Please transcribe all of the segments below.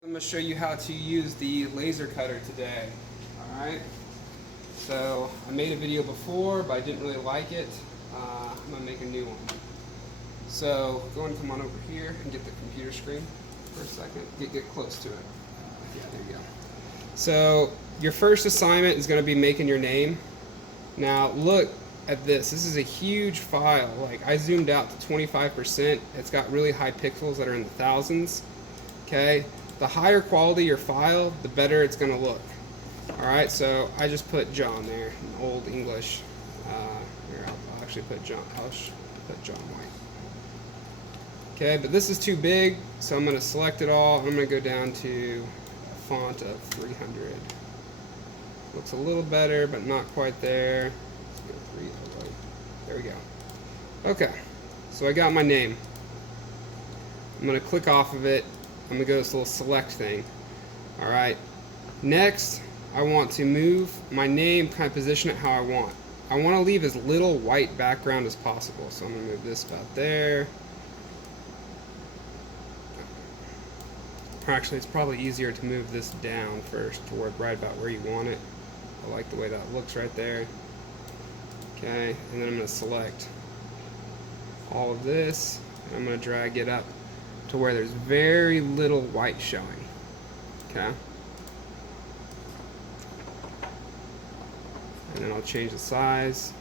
I'm going to show you how to use the laser cutter today. Alright, so I made a video before, but I didn't really like it. I'm going to make a new one. So go ahead and come on over here and get the computer screen for a second. Get close to it. Yeah, there you go. So your first assignment is going to be making your name. Now look at this. This is a huge file. Like, I zoomed out to 25%. It's got really high pixels that are in the thousands. Okay, the higher quality your file, the better it's going to look. Alright, so I just put John there in Old English. Here, I'll actually put John. I'll put John White. Okay, but this is too big, so I'm going to select it all. I'm going to go down to a font of 300. Looks a little better, but not quite there. Let's go 300. There we go. Okay, so I got my name. I'm going to click off of it. I'm going to go to this little select thing. Alright, next I want to move my name, kind of position it how I want. I want to leave as little white background as possible, so I'm going to move this about there. Or actually, it's probably easier to move this down first toward right about where you want it. I like the way that looks right there. Okay, and then I'm going to select all of this, and I'm going to drag it up to where there's very little white showing. Okay. And then I'll change the size.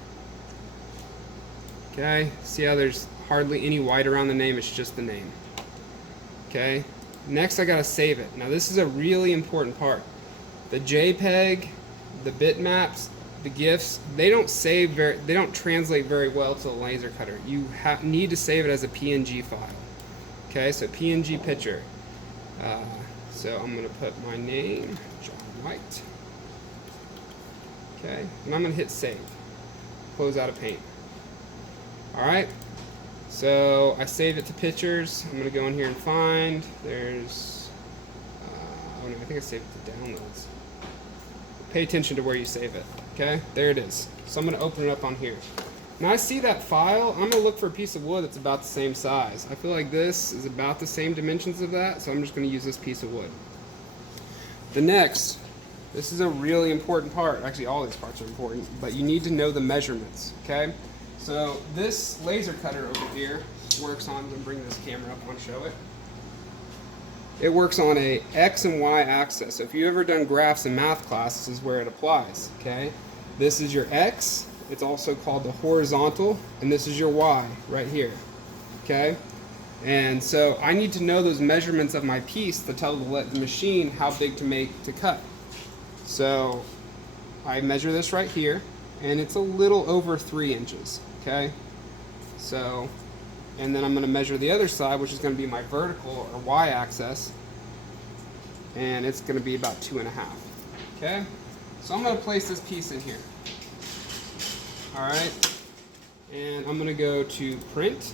Okay, see how there's hardly any white around the name, it's just the name. Okay, next I gotta save it. Now this is a really important part. The JPEG, the bitmaps, the GIFs, they don't translate very well to the laser cutter. You need to save it as a PNG file. Okay, so PNG picture. So I'm gonna put my name, John White. Okay, and I'm going to hit save. Close out of Paint. Alright, so I saved it to pictures. I'm going to go in here and find, there's, oh no, I think I saved it to downloads. Pay attention to where you save it. Okay, there it is. So I'm going to open it up on here. Now I see that file, I'm going to look for a piece of wood that's about the same size. I feel like this is about the same dimensions of that, so I'm just going to use this piece of wood. This is a really important part. Actually, all these parts are important, but you need to know the measurements, okay? So this laser cutter over here works on, I'm going to bring this camera up and show it. It works on a X and Y axis. So if you've ever done graphs in math class, this is where it applies, okay? This is your X. It's also called the horizontal, and this is your Y right here, okay? And so I need to know those measurements of my piece to tell the machine how big to cut. So I measure this right here, and it's a little over 3 inches, okay? So, and then I'm going to measure the other side, which is going to be my vertical or y-axis, and it's going to be about 2.5, okay? So I'm going to place this piece in here. Alright, and I'm going to go to print.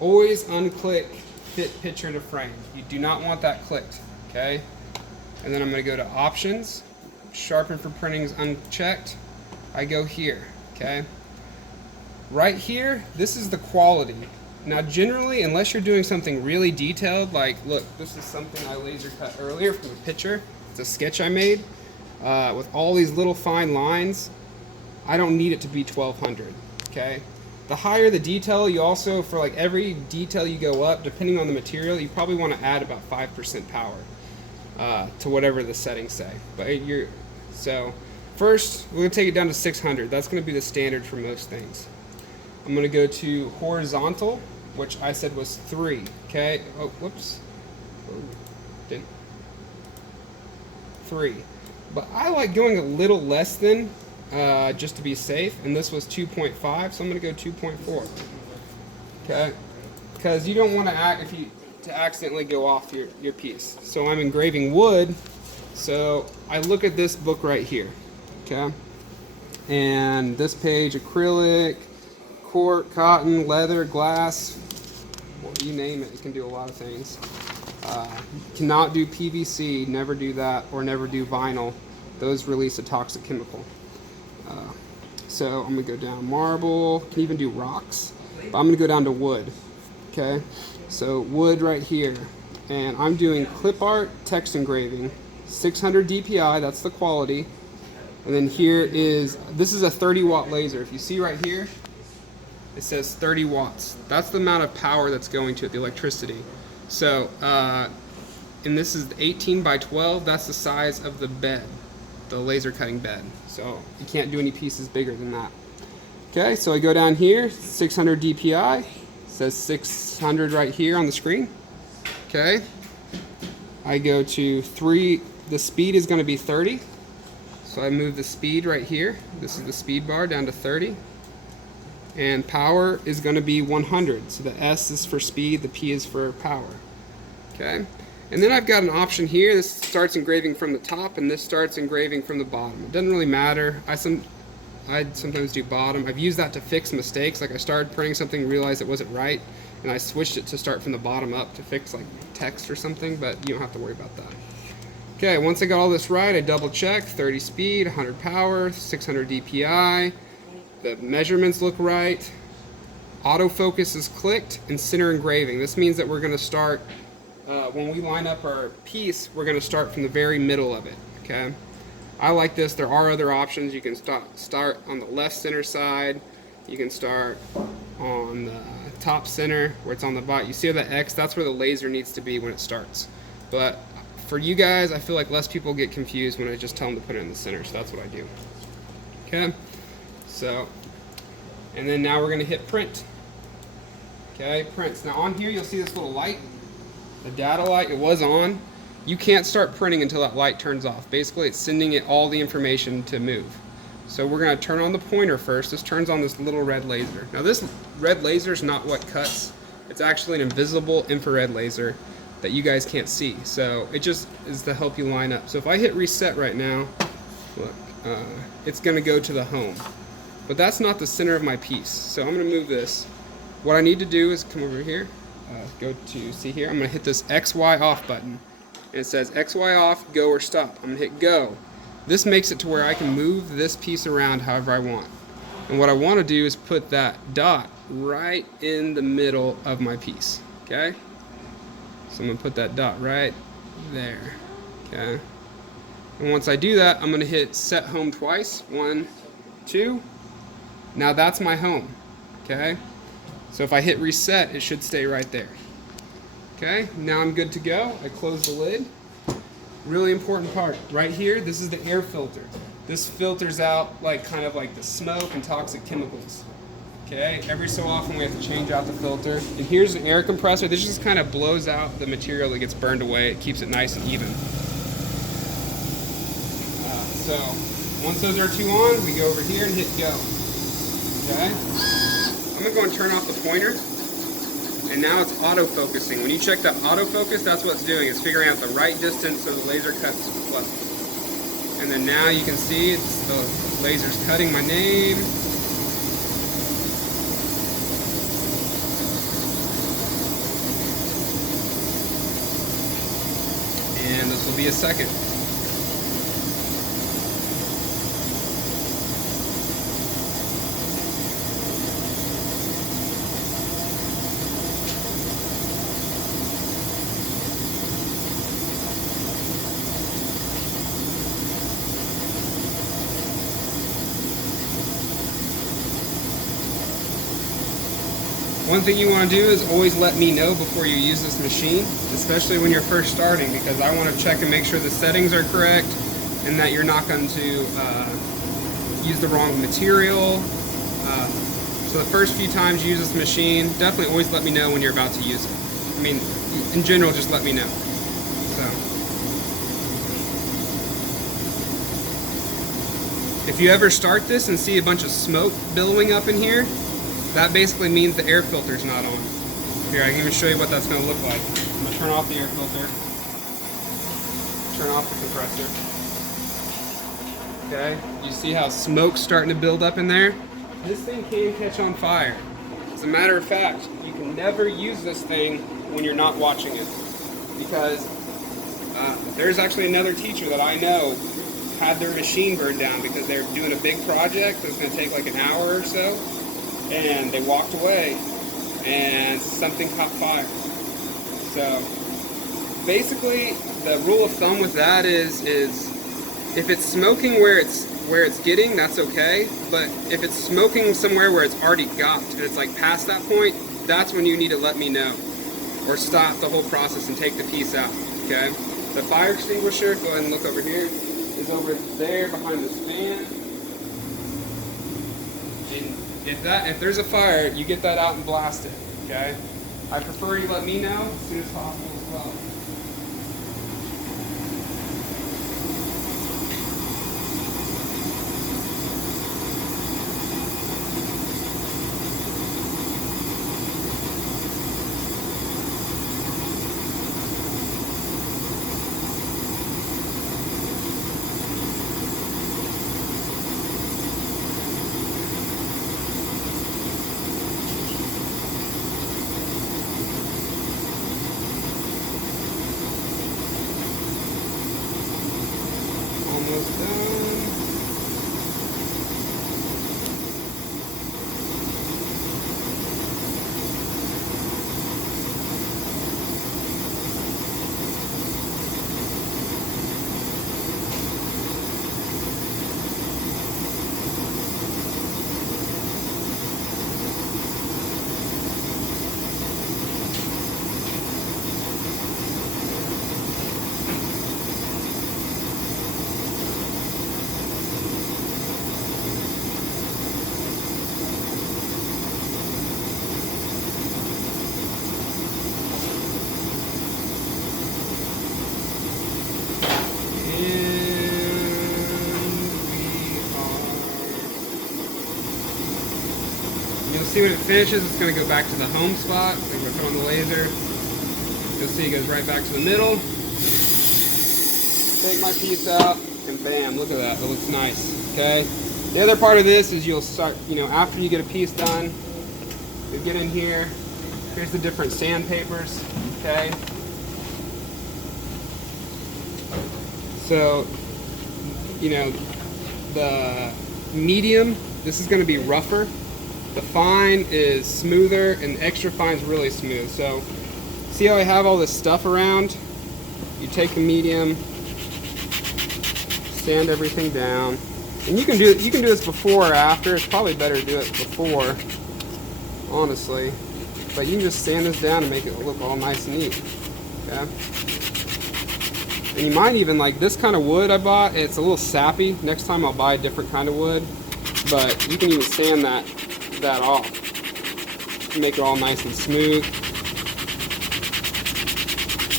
Always unclick fit picture to frame. You do not want that clicked, okay? And then I'm going to go to options, sharpen for printing is unchecked. I go here, okay? Right here, this is the quality. Now generally, unless you're doing something really detailed, like look, this is something I laser cut earlier from a picture. It's a sketch I made with all these little fine lines. I don't need it to be 1200, okay? The higher the detail, you also, for like every detail you go up, depending on the material, you probably want to add about 5% power. To whatever the settings say. But so first we're going to take it down to 600. That's going to be the standard for most things. I'm going to go to horizontal, which I said was 3. Okay. Oh, whoops. Oh, didn't. 3. But I like going a little less than just to be safe. And this was 2.5, so I'm going to go 2.4. Okay. Because you don't want to accidentally go off your piece. So I'm engraving wood, so I look at this book right here, okay? And this page, acrylic, cork, cotton, leather, glass, well, you name it, it can do a lot of things. Cannot do PVC, never do that, or never do vinyl. Those release a toxic chemical. So I'm gonna go down marble, can even do rocks, but I'm gonna go down to wood, okay? So wood right here, and I'm doing clip art text engraving, 600 DPI, that's the quality. And then here is, this is a 30 watt laser. If you see right here, it says 30 watts. That's the amount of power that's going to it, the electricity. So, and this is 18 by 12, that's the size of the bed, the laser cutting bed. So you can't do any pieces bigger than that. Okay, so I go down here, 600 DPI, it says 600 right here on the screen. Okay, I go to 3, the speed is going to be 30. So I move the speed right here. This is the speed bar down to 30. And power is going to be 100. So the S is for speed, the P is for power. Okay, and then I've got an option here. This starts engraving from the top and this starts engraving from the bottom. It doesn't really matter. I sometimes do bottom. I've used that to fix mistakes. Like I started printing something, realized it wasn't right, and I switched it to start from the bottom up to fix like text or something, but you don't have to worry about that. Okay, once I got all this right, I double check, 30 speed, 100 power, 600 DPI, the measurements look right, autofocus is clicked, and center engraving. This means that we're going to start, when we line up our piece, we're going to start from the very middle of it, okay? I like this. There are other options. You can start on the left center side. You can start on the top center where it's on the bottom. You see the X? That's where the laser needs to be when it starts. But for you guys, I feel like less people get confused when I just tell them to put it in the center. So that's what I do. Okay. So, and then now we're going to hit print. Okay, prints. Now on here you'll see this little light. The data light, it was on. You can't start printing until that light turns off. Basically, it's sending it all the information to move. So we're going to turn on the pointer first. This turns on this little red laser. Now this red laser is not what cuts. It's actually an invisible infrared laser that you guys can't see. So it just is to help you line up. So if I hit reset right now, look, it's going to go to the home. But that's not the center of my piece. So I'm going to move this. What I need to do is come over here, go to, see here, I'm going to hit this XY off button. And it says XY off, go or stop. I'm going to hit go. This makes it to where I can move this piece around however I want. And what I want to do is put that dot right in the middle of my piece. Okay? So I'm going to put that dot right there. Okay? And once I do that, I'm going to hit set home twice. 1, 2. Now that's my home. Okay? So if I hit reset, it should stay right there. Okay, now I'm good to go. I close the lid. Really important part. Right here, this is the air filter. This filters out like kind of like the smoke and toxic chemicals. Okay, every so often we have to change out the filter. And here's an air compressor. This just kind of blows out the material that gets burned away. It keeps it nice and even. So once those are two on, we go over here and hit go. Okay, I'm gonna go and turn off the pointer. And now it's auto-focusing. When you check that autofocus, that's what it's doing. It's figuring out the right distance so the laser cuts pleasant. And then now you can see it's the laser's cutting my name. And this will be a second. One thing you want to do is always let me know before you use this machine, especially when you're first starting, because I want to check and make sure the settings are correct and that you're not going to use the wrong material. So the first few times you use this machine, definitely always let me know when you're about to use it. I mean, in general, just let me know. So, if you ever start this and see a bunch of smoke billowing up in here, that basically means the air filter's not on. Here, I can even show you what that's going to look like. I'm going to turn off the air filter. Turn off the compressor. Okay, you see how smoke's starting to build up in there? This thing can catch on fire. As a matter of fact, you can never use this thing when you're not watching it. Because there's actually another teacher that I know had their machine burned down because they're doing a big project that's going to take like an hour or so. And they walked away and something caught fire. So basically the rule of thumb with that is if it's smoking where it's getting, that's okay. But if it's smoking somewhere where it's already got and it's like past that point, that's when you need to let me know or stop the whole process and take the piece out. Okay. The fire extinguisher, go ahead and look over here, is over there behind this fan. And if there's a fire, you get that out and blast it. Okay. I prefer you let me know as soon as possible as well. Almost done. You'll see when it finishes, it's going to go back to the home spot. So we're throwing the laser. You'll see it goes right back to the middle. Take my piece out, and bam, look at that. It looks nice. Okay. The other part of this is you'll start, after you get a piece done, you get in here. Here's the different sandpapers. Okay. So, the medium, this is going to be rougher. The fine is smoother, and the extra fine is really smooth. So, see how I have all this stuff around? You take the medium, sand everything down, and you can do this before or after. It's probably better to do it before, honestly. But you can just sand this down and make it look all nice and neat. Okay. And you might even like this kind of wood I bought. It's a little sappy. Next time I'll buy a different kind of wood. But you can even sand that off. Make it all nice and smooth.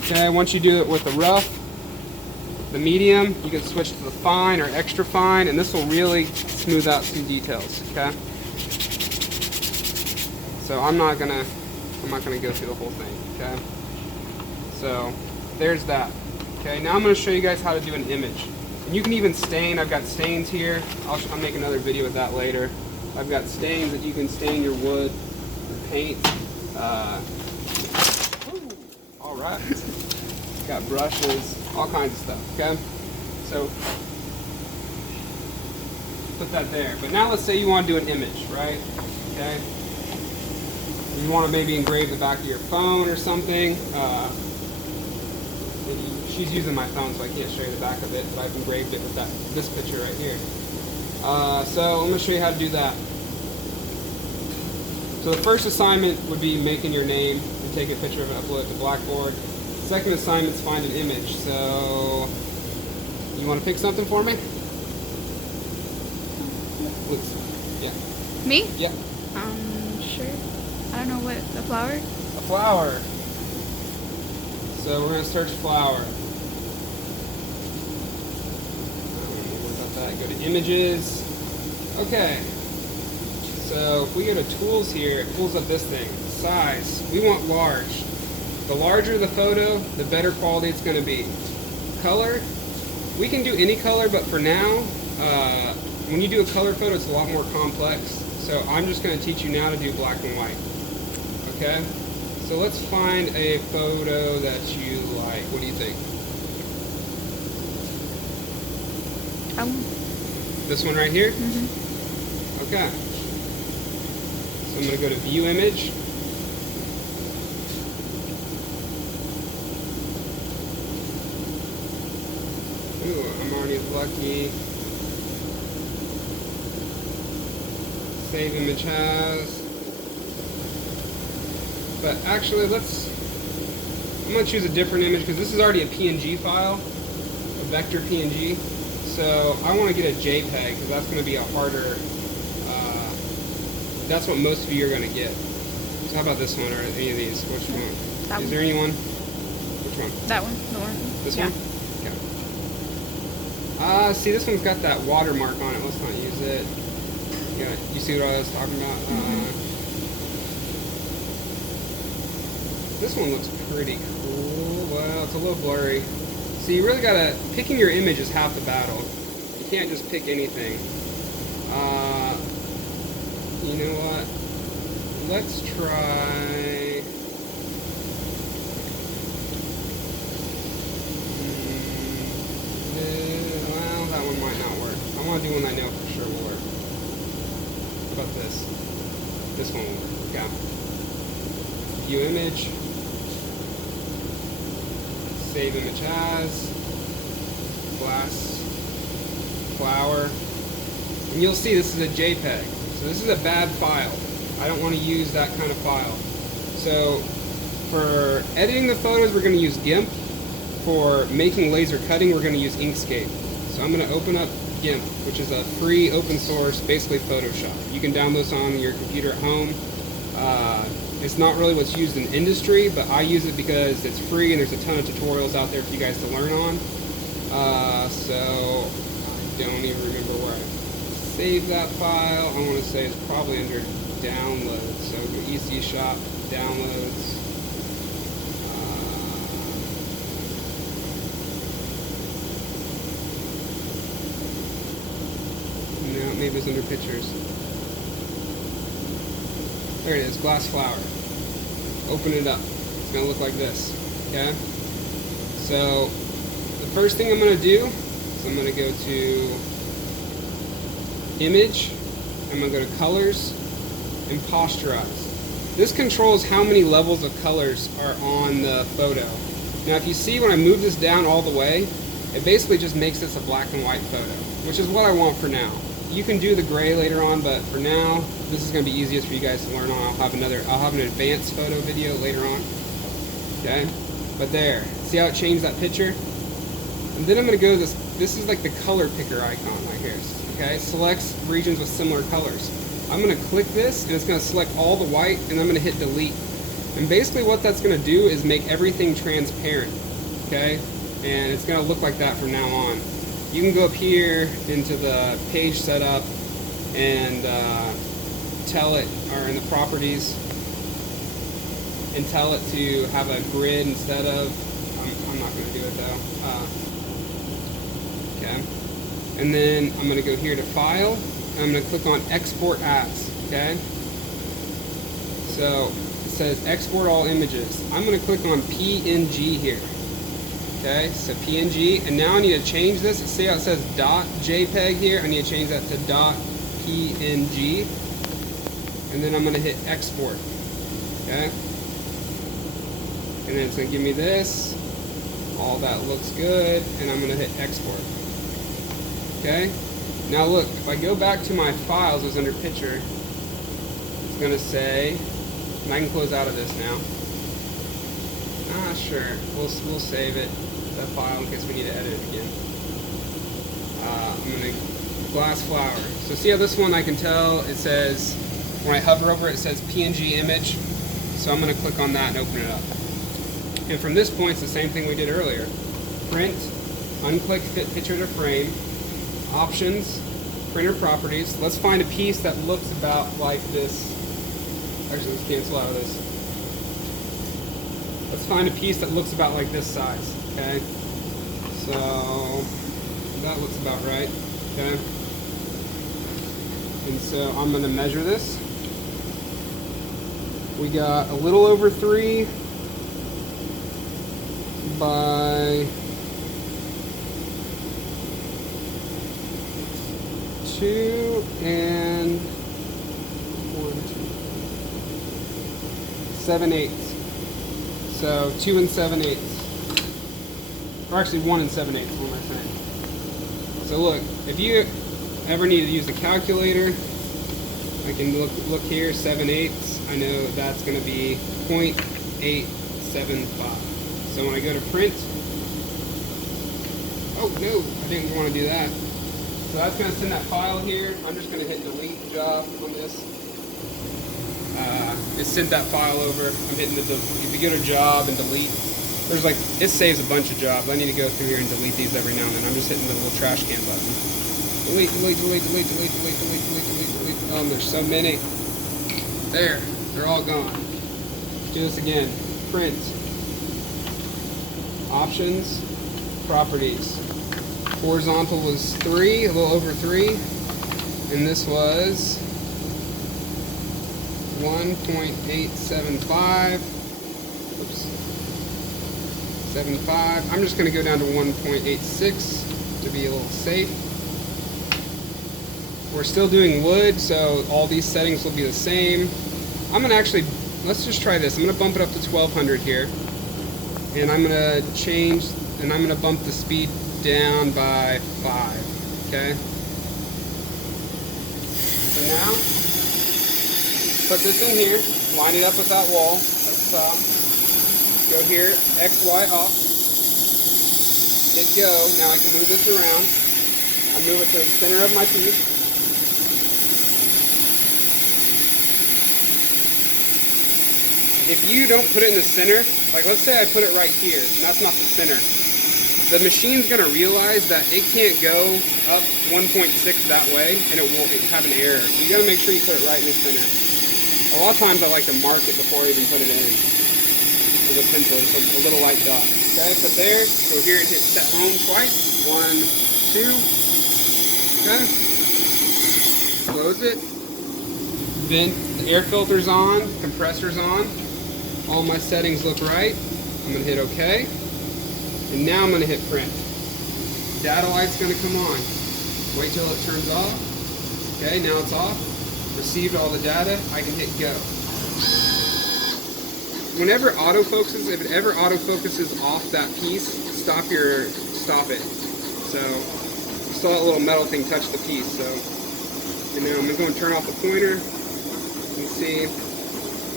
Okay, once you do it with the rough, the medium, you can switch to the fine or extra fine, and this will really smooth out some details. Okay. So I'm not gonna go through the whole thing. Okay. So there's that. Okay, now I'm going to show you guys how to do an image. And you can even stain. I've got stains here. I'll make another video with that later. I've got stains that you can stain your wood, your paint. All right. Got brushes, all kinds of stuff. Okay, so put that there. But now let's say you want to do an image, right? Okay. You want to maybe engrave the back of your phone or something. She's using my phone, so I can't show you the back of it, but I've engraved it with this picture right here. So I'm going to show you how to do that. So the first assignment would be making your name and take a picture of it, upload it to Blackboard. Second assignment is find an image. So you want to pick something for me? Yeah. Me? Yeah. Sure. I don't know what, a flower? A flower. So we're going to search flower. Go to images. Okay. So if we go to tools here, it pulls up this thing. Size. We want large. The larger the photo, the better quality it's going to be. Color. We can do any color, but for now, when you do a color photo, it's a lot more complex. So I'm just going to teach you now to do black and white. Okay? So let's find a photo that you like. What do you think? This one right here? Mm-hmm. Okay. So I'm going to go to View Image. I'm already lucky. Save image as. But actually, I'm going to choose a different image because this is already a PNG file, a vector PNG. So I want to get a JPEG because that's going to be a harder, that's what most of you are going to get. So how about this one or any of these? Which one? That Is one. there anyone? Which one? That one. The one. This Yeah. one? Okay. See, this one's got that watermark on it. Let's not use it. Yeah, you see what I was talking about? This one looks pretty cool. Well, it's a little blurry. So you really gotta, picking your image is half the battle. You can't just pick anything. You know what? Let's try... well, that one might not work. I want to do one I know for sure will work. What about this? This one will work. Yeah. View image. Save image as. Glass. Flower. And you'll see this is a JPEG. So this is a bad file. I don't want to use that kind of file. So for editing the photos, we're going to use GIMP. For making laser cutting, we're going to use Inkscape. So I'm going to open up GIMP, which is a free open source, basically Photoshop. You can download this on your computer at home. It's not really what's used in industry, but I use it because it's free and there's a ton of tutorials out there for you guys to learn on. So I don't even remember where I saved that file. I want to say it's probably under downloads. So EC Shop, downloads. No, maybe it's under pictures. There it is, glass flower. Open it up. It's going to look like this. Okay? So the first thing I'm going to do is I'm going to go to Image. I'm going to go to Colors and Posterize. This controls how many levels of colors are on the photo. Now if you see when I move this down all the way, it basically just makes this a black and white photo, which is what I want for now. You can do the gray later on, but for now, this is going to be easiest for you guys to learn on. I'll have an advanced photo video later on. Okay? But there. See how it changed that picture? And then I'm going to go to this. This is like the color picker icon right here. Okay? Selects regions with similar colors. I'm going to click this, and it's going to select all the white, and I'm going to hit delete. And basically what that's going to do is make everything transparent. Okay? And it's going to look like that from now on. You can go up here into the page setup and tell it, or in the properties, and tell it to have a grid instead of, I'm not going to do it though. Okay. And then I'm going to go here to File, and I'm going to click on Export As. Okay. So it says Export All Images. I'm going to click on PNG here. Okay, so PNG, and now I need to change this. See how it says .jpeg here? I need to change that to .png, and then I'm going to hit export. Okay, and then it's going to give me this. All that looks good, and I'm going to hit export. Okay, now look, if I go back to my files, it's under picture. It's going to say, and I can close out of this now. Sure, we'll save it, that file, in case we need to edit it again. I'm going to glass flower. So see how this one I can tell it says, when I hover over it, it says PNG image. So I'm going to click on that and open it up. And from this point, it's the same thing we did earlier. Print, unclick fit picture to frame, options, printer properties. Let's find a piece that looks about like this. Actually, let's cancel out of this. Let's find a piece that looks about like this size, okay? So that looks about right, okay? And so I'm going to measure this. We got a little over 3 by 2 and 7/8. So 2 and 7/8. Or actually 1 and 7/8, what am I saying? So look, if you ever need to use the calculator, I can look here, 7/8. I know that's going to be 0.875. So when I go to print, oh no, I didn't want to do that. So that's going to send that file here. I'm just going to hit delete job on this. It sent that file over. I'm hitting if you go to job and delete, there's like, it saves a bunch of jobs. I need to go through here and delete these every now and then. I'm just hitting the little trash can button. Delete, delete, delete, delete, delete, delete, delete, delete, delete, delete. Oh, there's so many. There, they're all gone. Do this again. Print. Options. Properties. Horizontal was 3, a little over 3. And this was 1.875. Oops. 75. I'm just going to go down to 1.86 to be a little safe. We're still doing wood, so all these settings will be the same. I'm going to actually, let's just try this. I'm going to bump it up to 1200 here. And I'm going to change, and I'm going to bump the speed down by 5. Okay? So now, put this in here, line it up with that wall at the top. Go here, X, Y off. Hit go. Now I can move this around. I move it to the center of my piece. If you don't put it in the center, like let's say I put it right here, and that's not the center, the machine's going to realize that it can't go up 1.6 that way, and it will have an error. So you got to make sure you put it right in the center. A lot of times I like to mark it before I even put it in with a pencil, so a little light dot. Okay, put there, go here and hit set home twice. 1, 2. Okay. Close it. Then the air filter's on, compressor's on. All my settings look right. I'm going to hit OK. And now I'm going to hit print. Data light's going to come on. Wait till it turns off. Okay, now it's off. Received all the data. I can hit go. Whenever autofocuses, if it ever autofocuses off that piece, stop it. So you saw that little metal thing touch the piece. So, and now I'm going to go and turn off the pointer. You see.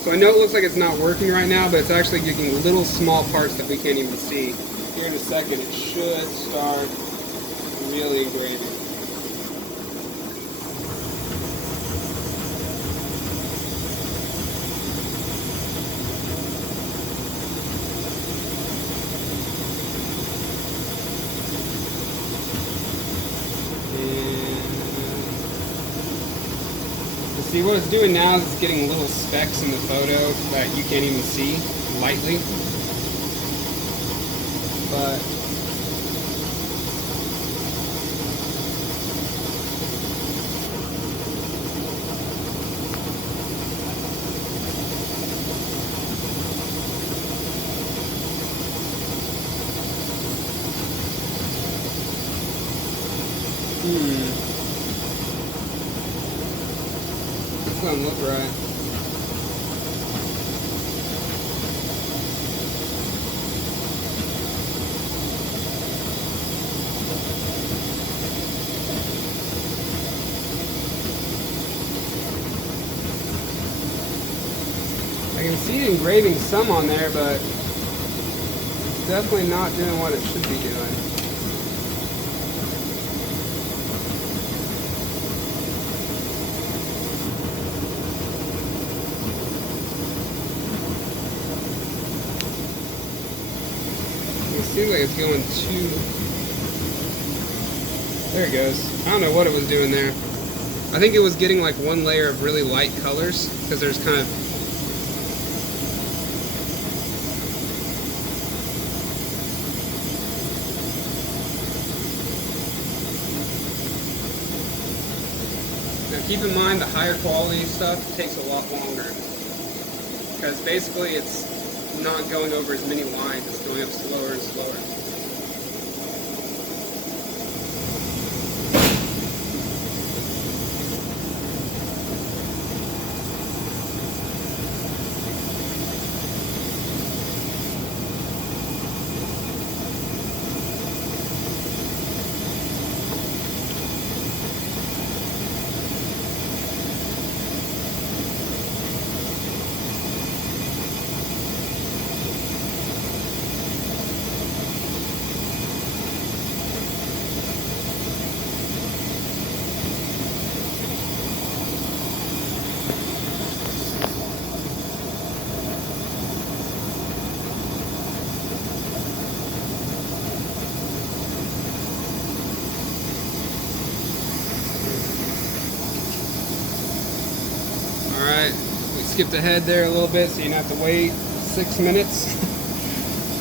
So I know it looks like it's not working right now, but it's actually getting little small parts that we can't even see. Here in a second, it should start really engraving. See what it's doing now is it's getting little specks in the photo that you can't even see lightly. But doesn't look right. I can see it engraving some on there, but it's definitely not doing what it should be doing. It seems like it's going too... There it goes. I don't know what it was doing there. I think it was getting like one layer of really light colors, because there's kind of... Now keep in mind the higher quality stuff takes a lot longer, because basically it's not going over as many lines, it's going up slower and slower. skipped ahead there a little bit, so you don't have to wait 6 minutes.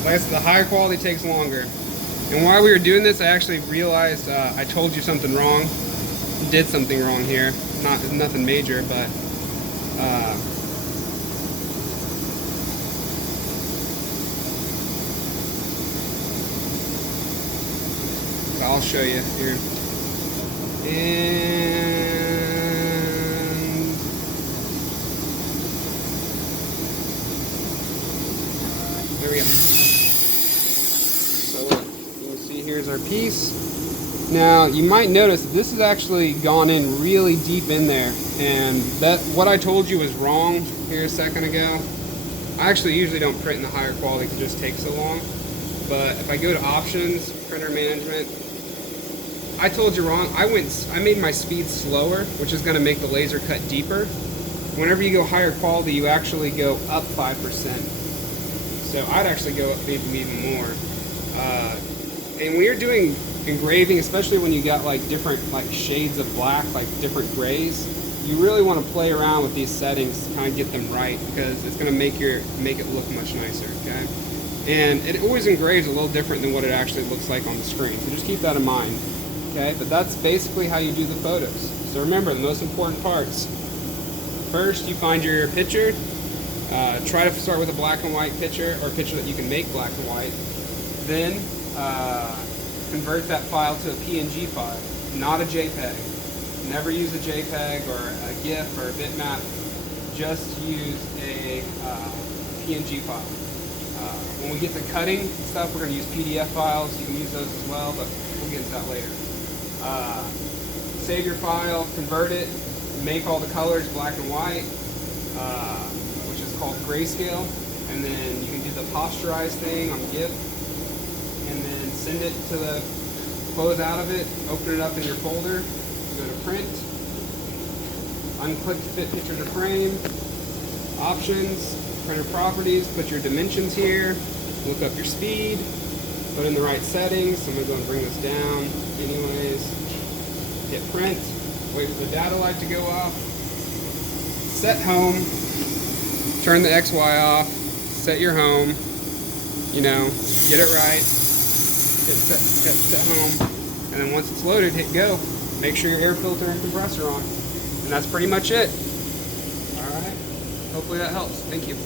Like I said, the higher quality takes longer. And while we were doing this, I actually realized I told you something wrong. Did something wrong here. Nothing major, but I'll show you here. And there we go. So look, you can see here's our piece. Now you might notice this has actually gone in really deep in there, and that what I told you was wrong here a second ago. I actually usually don't print in the higher quality because it just takes so long. But if I go to options, printer management, I told you wrong. I made my speed slower, which is going to make the laser cut deeper. Whenever you go higher quality, you actually go up 5%. So I'd actually go up maybe even more. And when you're doing engraving, especially when you got like different like shades of black, like different grays, you really want to play around with these settings to kind of get them right, because it's going to make it look much nicer. Okay, and it always engraves a little different than what it actually looks like on the screen. So just keep that in mind. Okay, but that's basically how you do the photos. So remember the most important parts. First, you find your picture. Try to start with a black and white picture, or a picture that you can make black and white. Then convert that file to a PNG file, not a JPEG. Never use a JPEG or a GIF or a bitmap. Just use a PNG file. When we get to cutting stuff, we're going to use PDF files. You can use those as well, but we'll get into that later. Save your file, convert it, make all the colors black and white, which is called grayscale, and then you can do the posterize thing on GIF, and then send it to the, close out of it, open it up in your folder, go to print, unclick to fit picture to frame, options, printer properties, put your dimensions here, look up your speed, put in the right settings. So I'm going to go and bring this down anyways. Hit print, wait for the data light to go off, set home, turn the XY off, set your home, you know, get it right, hit set home, and then once it's loaded, hit go. Make sure your air filter and compressor on. And that's pretty much it. Alright, hopefully that helps. Thank you.